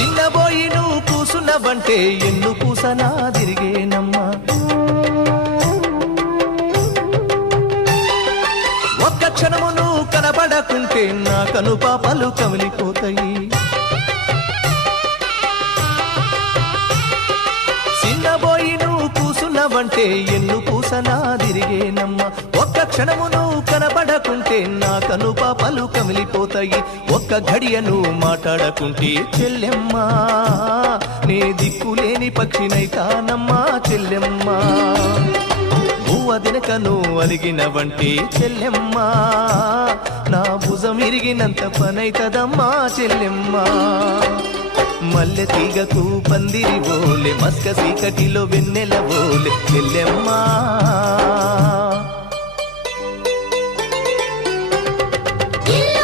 చిన్నబోయి నువ్వు కూసున్నవంటే ఎన్ను కూసనా తిరిగేనమ్మా. ఒక్క క్షణము నువ్వు కనబడకుంటే నా కను పాపలు కమిలిపోతాయి. చిన్నబోయి నువ్వు కూసున్నవంటే ఎన్ను కూసనా ఒక్క క్షణము నువ్వు కనబడకుంటే నా కనుపాపలు కమిలిపోతాయి ఒక్క ఘడియను మాట్లాడకుంటే చెల్లెమ్మా నే దిక్కులేని పక్షినైతానమ్మా చెల్లెమ్మా. నువ్వు దినకను అలిగినవంటే చెల్లెమ్మా నా భుజం ఇరిగినంత పనైతదమ్మా చెల్లెమ్మా. మల్లె తీగకు పందిరి ఓలే మస్క సీకటిలో వెన్నెల ఓలే చెల్లెమ్మా. Yeah.